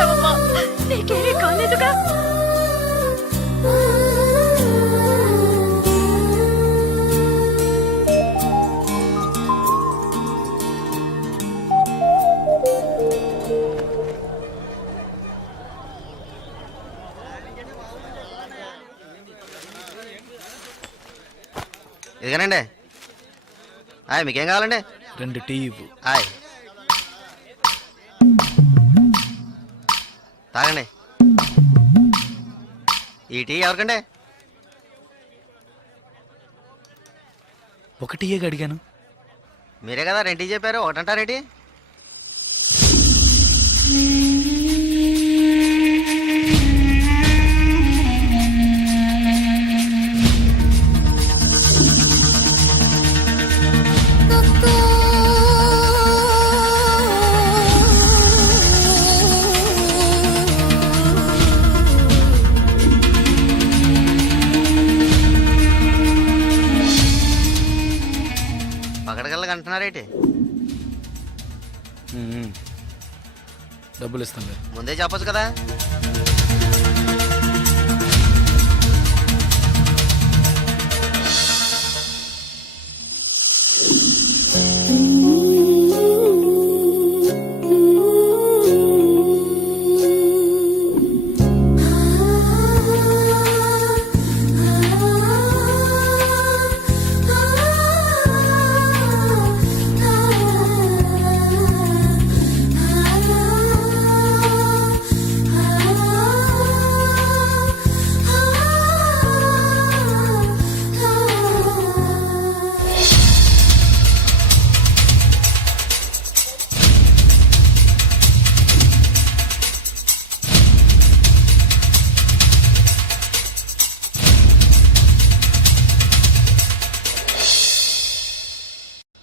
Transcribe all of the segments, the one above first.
ఉంటావమ్మా? నీకేమీ కాలేదుగా? ఇదిగానండి. హాయ్, మీకేం కావాలండి? 2 టీ ఇవ్వు. హాయ్, తాగండి. ఈ టీ ఎవరికండి? 1 టీయే అడిగాను. మీరే కదా 2 టీ చెప్పారు, ఒకటంటారేంటి? పగడగల్లగా అంటున్నారేంటి? డబ్బులు ఇస్తాను. ముందే చెప్పొచ్చు కదా.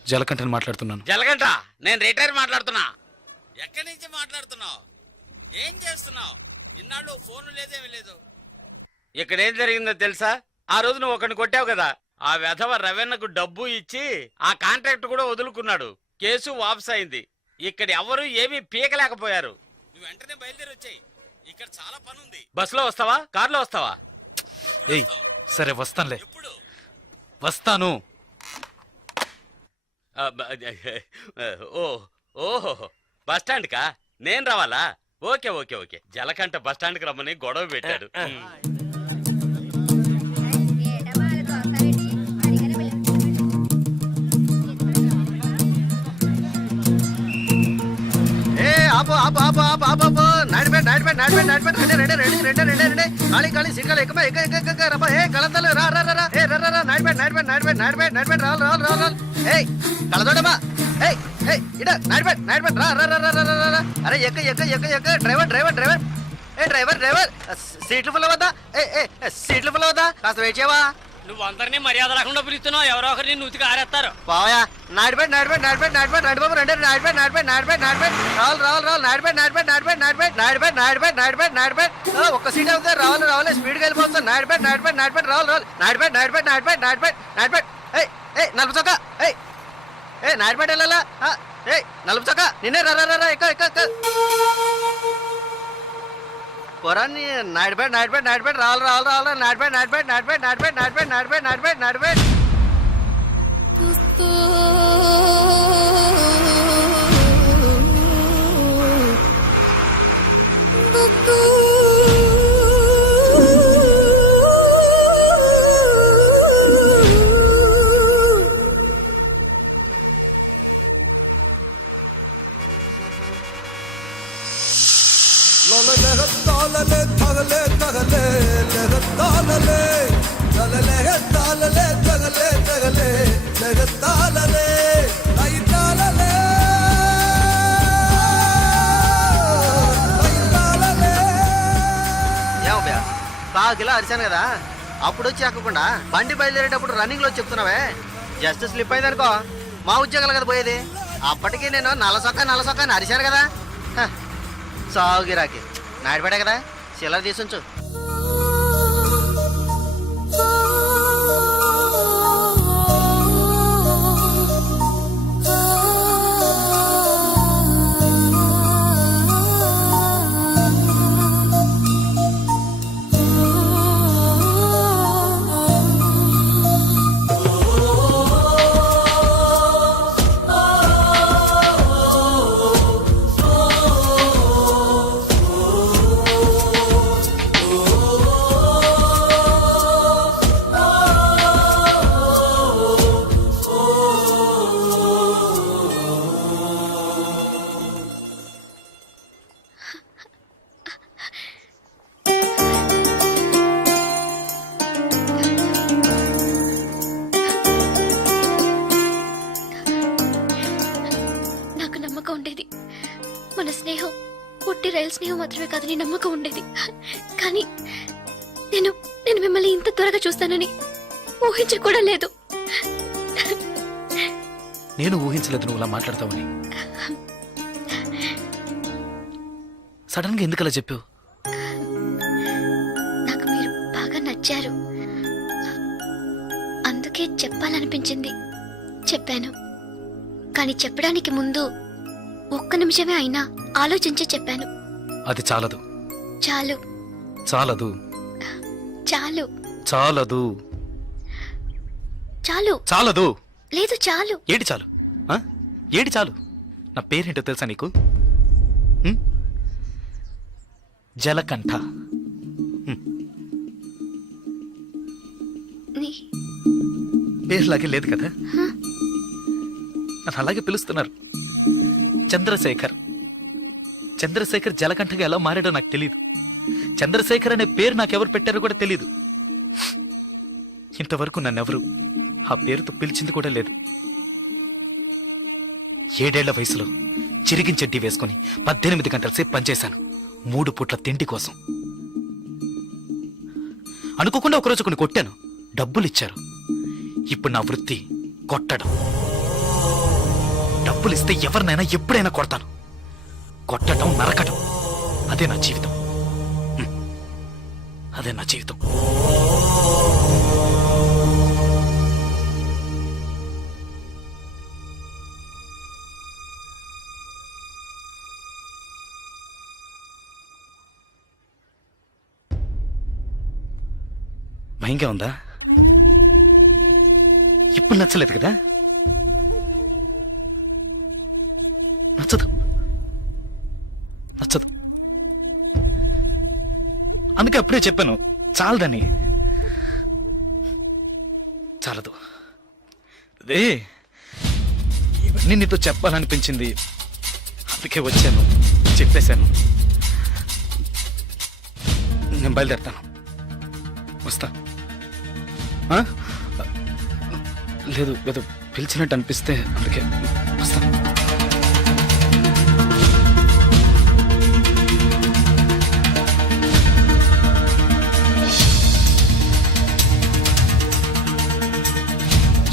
జలకంఠని మాట్లాడుతున్నాను. జలగంట, నేను రిటైర్ మాట్లాడుతున్నా. ఎక్కడి నుంచి మాట్లాడుతున్నావు? ఏం చేస్తున్నావు? ఇన్నాళ్ళు ఫోన్ లేదేమీ లేదు. ఇక్కడ ఏం జరిగిందో తెలుసా? ఆ రోజు నువ్వు ఒకరిని కొట్టావు కదా, ఆ వెధవ రవెన్నకు డబ్బు ఇచ్చి ఆ కాంట్రాక్ట్ కూడా వదులుకున్నాడు. కేసు వాపస్ అయింది. ఇక్కడ ఎవరు ఏమీ పీకలేకపోయారు. నువ్వు వెంటనే బయలుదేరి వచ్చాయి. ఇక్కడ చాలా పని ఉంది. బస్సులో వస్తావా, కారులో వస్తావా? ఏయ్ సరే వస్తానులే. ఎప్పుడు వస్తాను. ఓహో, బస్ స్టాండ్ కా నేను రావాలా? Okay okay okay. జలకంట బస్ స్టాండ్ కి రమ్మని గొడవ పెట్టాడు. ఆపు ఆపు ఆపు ఆపు ఆపు ఆపు. నాడిపేట నాడిపేట నాడిపేట నాడిపేట. రెండు ఖాళీ ఖాళీ సిక్కలు ఎక్క ఎక్క ఎక్క ఎక్క రబ్బా. ఏ కళంతలు రా రా రా. ఏ రా రా నాడిపేట నాడిపేట నాడిపేట నాడిపేట నాడిపేట రావాలి రావాలి రావాలి. ఏయ్ కళదోడమ్మా. ఏయ్ ఏయ్ ఇడ నాడిపేట నాడిపేట రా రా రా రా రా రా. అరే ఎక్క ఎక్క ఎక్క ఎక్క. Driver driver driver. ఏ డ్రైవర్ డ్రైవర్, సీట్లు ఫుల్ అవద్దా? ఏ సీట్లు ఫుల్ అవద్దా? కాస్త వెయిట్ చేయవా? నువ్వు అందరినీ మర్యాద రాకుండా పిలుస్తున్నావు. ఎవరో ఒకరిని నూతికి ఆరేస్తారు. బావయా నాడిపేట నాడిపేట నాడిపేట నాడిపేట నడిబాబు రెండు నాడిపేట నాడిపేట నాడిపేట నాడిపేట రావాలి రావాలి రావాలి. నాడిపేట నాడిపేట నాడిపేట నాడిపేట నాడిపేట నాడిపేట నాడిపేట నాడిపేట. ఒక్క సీట్ అవుతుంది. రావాలి రావాలి, స్పీడ్గా వెళ్ళిపోతుంది. నాడిపేట నాడిపేట నాడిపేట రావాలి రావాలి. నాడిపేట నాడిపేట నాడిపేట నాడిపేట నాడిపేట. ఏయ్ ఏయ్ నలుపు చొక్క. ఏయ్ ఏ నాడిపేట వెళ్ళాలా? ఏయ్ నలుపు చొక్క నిన్నే రా రా రా. ఎక్క ఎక్క ఎక్క. పొరాన్ని నాడిపేట నాడిపేట నాడిపేట రావాలి రావాలి రావాలి. నాడిపేట నాడిపేట నాడిపేట నాడిపేట నాడిపేట నాడిపేట నాడిపేట నాడిపేట. కిలో అరిచాను కదా, అప్పుడు వచ్చి ఎక్కకుండా బండి బయలుదేరేటప్పుడు రన్నింగ్ లో చెప్తున్నావే. జస్ట్ స్లిప్ అయింది అనుకో, మా ఉద్యోగాలు కదా పోయేది. అప్పటికి నేను నల్లసొక్క అని అరిచాను కదా. సాగుగిరాకి నాడిపడే కదా, చిల్లర తీసుంచు. మాత్రమే కాదని నమ్మకం ఉండేది. కానీ నేను నేను మిమ్మల్ని ఇంత త్వరగా చూస్తానని ఊహించ కూడా లేదు. నేను ఊహించలేదు నువ్వు అలా మాట్లాడతావని. సడన్ గా ఎందుకు అలా చెప్పావు? నాకు మీరు బాగా నచ్చారు, అందుకే చెప్పాలనిపించింది, చెప్పాను. కానీ చెప్పడానికి ముందు ఒక్క నిమిషమే అయినా ఆలోచించి చెప్పాను. అది చాలదు. చాలు చాలదు. చాలు చాలదు. చాలు చాలదు. లేదు చాలు. ఏంటి చాలు? ఆ? ఏంటి చాలు? నా పేరేంటో తెలుసా నీకు? హ్మ్? జలకంఠ. నీ- పేరులాగే లేదు కదా? నన్ను అలాగే పిలుస్తున్నారు. చంద్రశేఖర్. చంద్రశేఖర్ జలకంఠగా ఎలా మారాడో నాకు తెలియదు. చంద్రశేఖర్ అనే పేరు నాకెవరు పెట్టారో కూడా తెలియదు. ఇంతవరకు నన్నెవరు ఆ పేరుతో పిలిచింది కూడా లేదు. 7 ఏళ్ల వయసులో చిరిగిన చెడ్డీ వేసుకుని 18 గంటల సేపు పనిచేశాను 3 పూట్ల తిండి కోసం. అనుకోకుండా ఒకరోజు కొన్ని కొట్టాను, డబ్బులు ఇచ్చారు. ఇప్పుడు నా వృత్తి కొట్టడం. డబ్బులు ఇస్తే ఎవరినైనా ఎప్పుడైనా కొడతాను. కొట్టడం, నరకడం, అదే నా జీవితం. అదే నా జీవితం. భయంగా ఉందా? ఇప్పుడు నచ్చలేదు కదా? నచ్చదు. నచ్చదు. అందుకే అప్పుడే చెప్పాను చాలదని. చాలదు. అదే ఇవన్నీ నీతో చెప్పాలనిపించింది, అందుకే వచ్చాను, చెప్పేశాను. నేను బయలుదేరుతాను. వస్తా. ఆ? లేదు ఏదో పిలిచినట్టు అనిపిస్తే అందుకే వస్తా.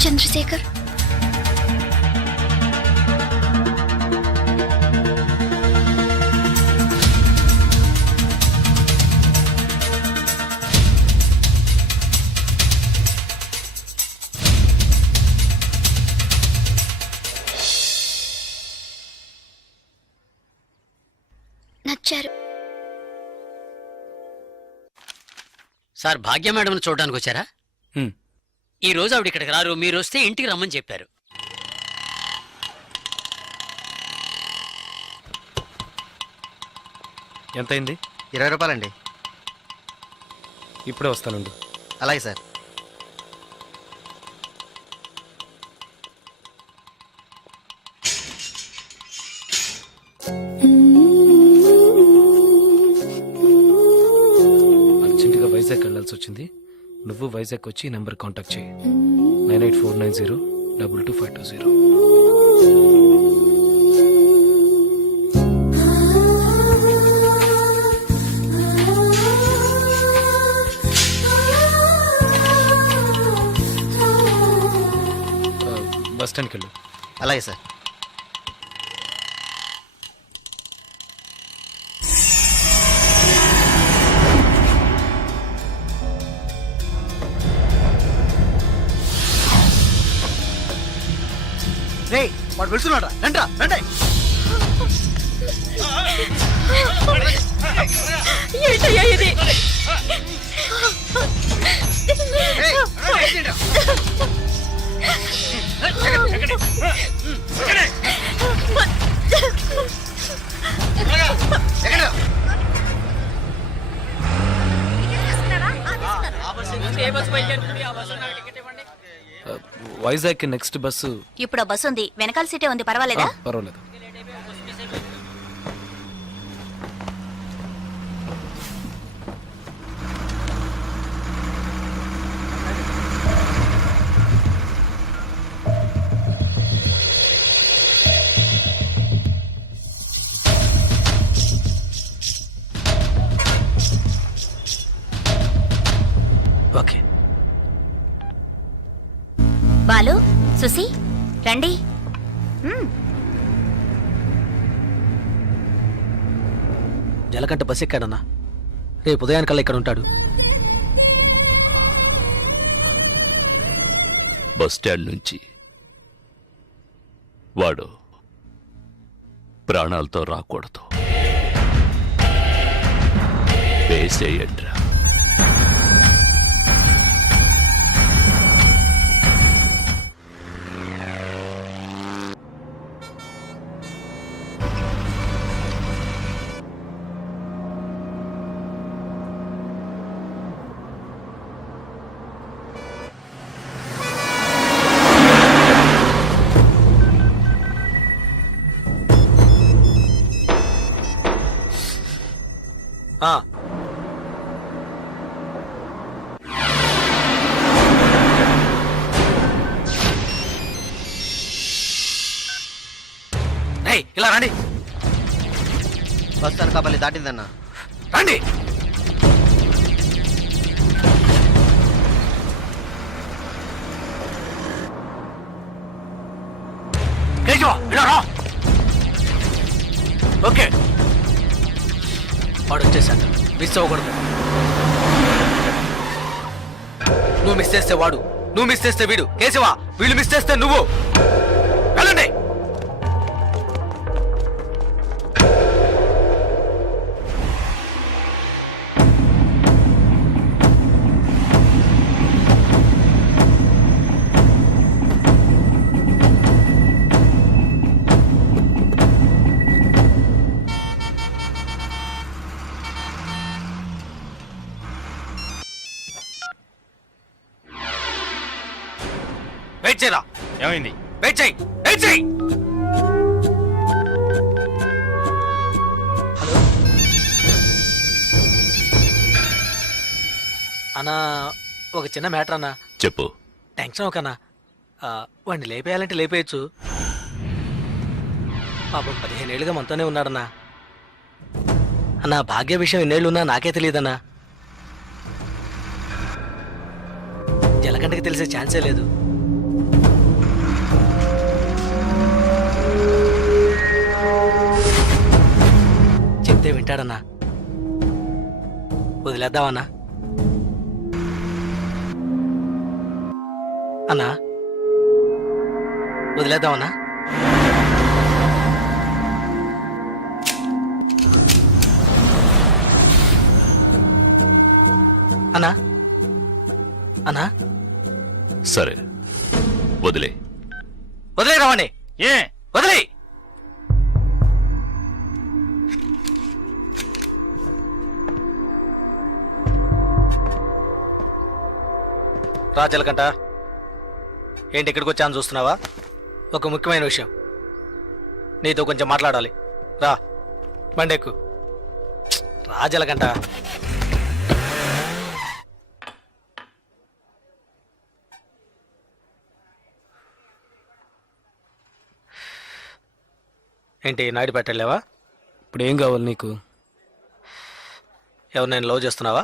చంద్రశేఖర్, నచ్చారు. సార్ భాగ్య మేడం చూడడానికి వచ్చారా? హ్మ్. ఈ రోజు ఆవిడ ఇక్కడికి రారు, మీరు వస్తే ఇంటికి రమ్మని చెప్పారు. ఎంతైంది? 20 రూపాయలండి. ఇప్పుడే వస్తానుండు. అలాగే సార్. అర్జెంటుగా వైజాగ్ వెళ్ళాల్సి వచ్చింది. నువ్వు వైజాగ్ వచ్చి ఈ నెంబర్ కాంటాక్ట్ చేయి. 9849022520. బస్ స్టాండ్కి వెళ్ళు. అలాగే సార్. వాడు పిలుస్తున్నాడు. రండి రండి. ఏంటయ్యా ఇది? Vizag next bus. ఇప్పుడు ఆ బస్సు ఉంది, వెనకాల సీటే ఉంది, పర్వాలేదా? పర్వాలేదు. ఓకే. బాలు, సుసి, రండి. జలకంట బస్ ఎక్కాడన్నా, రేపు ఉదయానికల్లా ఇక్కడ ఉంటాడు. బస్ స్టాండ్ నుంచి వాడు ప్రాణాలతో రాకూడదు. వేసేయండ్రా. ఇలా రండి, బస్ అనకాపల్లి దాటిందన్నా. రండి. ఓకే, వాడు వచ్చేసాడు, మిస్ అవ్వకూడదు. నువ్వు మిస్ చేస్తే వాడు, నువ్వు మిస్ చేస్తే వీడు. కేశవా, వీళ్ళు మిస్ చేస్తే నువ్వు. వెళ్ళండి. వెయిట్ చేయరా. ఏమైంది? వెయిట్ చేయి, వెయిట్ చేయి. హలో అన్నా, ఒక చిన్న మ్యాటర్ అన్నా. చెప్పు. టెన్షన్ ఒకనా, వాడిని లేపేయాలంటే లేపేయచ్చు. పాపం 15 ఏళ్ళుగా మనతోనే ఉన్నాడన్నా. అన్నా, భాగ్య విషయం ఎన్నేళ్ళు ఉన్నా నాకే తెలియదన్నా. జలకంటకి తెలిసే ఛాన్సే లేదు. చెప్తే వింటాడన్నా. వదిలేద్దామన్నా. అన్నా, వదిలేద్దామన్నా. అన్నా, అన్నా, సరే వదిలే. వదిలే రావండి. ఏ వదిలే. రాజలకంట, ఏంటి ఇక్కడికి వచ్చాను చూస్తున్నావా? ఒక ముఖ్యమైన విషయం నీతో కొంచెం మాట్లాడాలి. రా, బండెక్కు. రాజలకంట. ఏంటి నాయుడు పెట్టలేవా? ఇప్పుడు ఏం కావాలి నీకు? ఎవరు నేను లవ్ చేస్తున్నావా?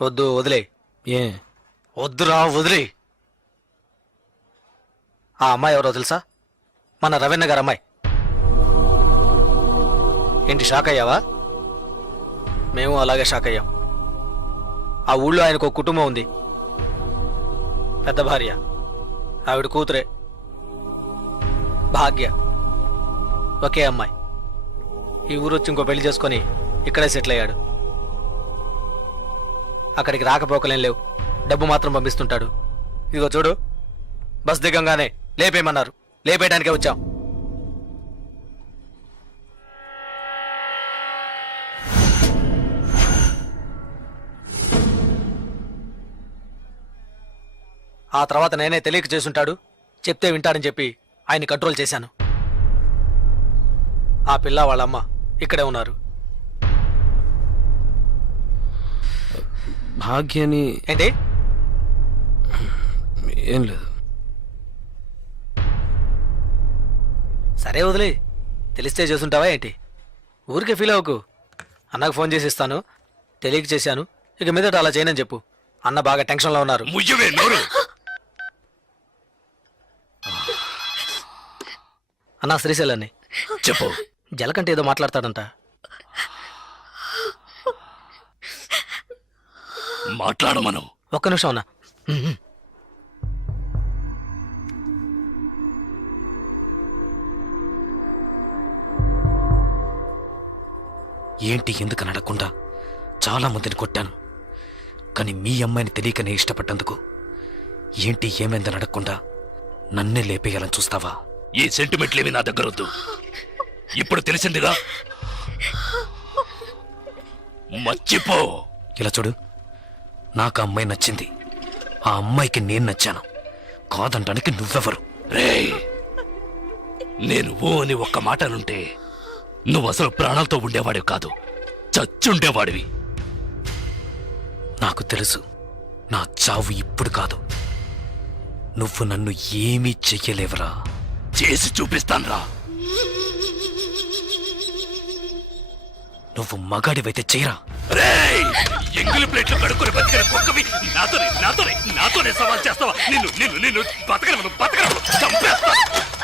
వద్దు, వదిలే. ఏ వద్దురా, వదిలే. ఆ అమ్మాయి ఎవరో తెలుసా? మన రవీణ గారు అమ్మాయి. ఏంటి షాక్ అయ్యావా? మేము అలాగే షాక్ అయ్యాం. ఆ ఊళ్ళో ఆయనకు ఒక కుటుంబం ఉంది, పెద్ద భార్య, ఆవిడ కూతురే భాగ్య, ఒకే అమ్మాయి. ఈ ఊరు వచ్చి ఇంకో పెళ్లి చేసుకొని ఇక్కడే సెటిల్ అయ్యాడు. అక్కడికి రాకపోకలేం లేవు, డబ్బు మాత్రం పంపిస్తుంటాడు. ఇదిగో చూడు, బస్ దిగంగానే లేపేయమన్నారు, లేపేయడానికే వచ్చాం. ఆ తర్వాత నేనే తెలియక చేసుంటాడు, చెప్తే వింటాడని చెప్పి ఆయన్ని కంట్రోల్ చేశాను. ఆ పిల్ల వాళ్ళమ్మ ఇక్కడే ఉన్నారు. భాగ్యని ఏంటి? ఏం లేదు. సరే వదిలే, తెలిస్తే చేసుంటావా ఏంటి? ఊరికే ఫీల్ అవ్వకు. అన్నకు ఫోన్ చేసి ఇస్తాను, తెలియక చేశాను, ఇక మీదట అలా చేయనని చెప్పు. అన్న బాగా టెన్షన్లో ఉన్నారు. ముయ్యవే నోరు. అన్న శ్రీశైలాన్ని చెప్పు. జలకంటే ఏదో మాట్లాడతాడంట. మాట్లాడమను. ఒక్క నిమిషం అన్న. ఏంటి ఎందుకు అడగకుండా చాలా మందిని కొట్టాను, కానీ మీ అమ్మాయిని తెలియకనే ఇష్టపడ్డందుకు ఏంటి ఏమైందని అడగకుండా నన్నే లేపేయాలని చూస్తావా? ఈ సెంటిమెంట్లేవి నా దగ్గర వద్దు. ఇప్పుడు తెలిసిందిగా, మర్చిపో. ఇలా చూడు, నాకు ఆ అమ్మాయి నచ్చింది, ఆ అమ్మాయికి నేను నచ్చాను. కాదంటానికి నువ్వెవరు? రేయ్, నేను ఓ అని ఒక్క మాట అనుంటే నువ్వు అసలు ప్రాణాలతో ఉండేవాడివి కాదు, చచ్చుండేవాడివి. నాకు తెలుసు, నా చావు ఇప్పుడు కాదు. నువ్వు నన్ను ఏమీ చెయ్యలేవరా. చేసి చూపిస్తాన్రా. నువ్వు మగాడివైతే చెయ్యరా. రేయ్, ఎంగిలి ప్లేట్లు కడుక్కొని బతికిన కుక్కవి నాతోనే సవాల్ చేస్తావా? నిన్ను బతకను చంపేస్తా.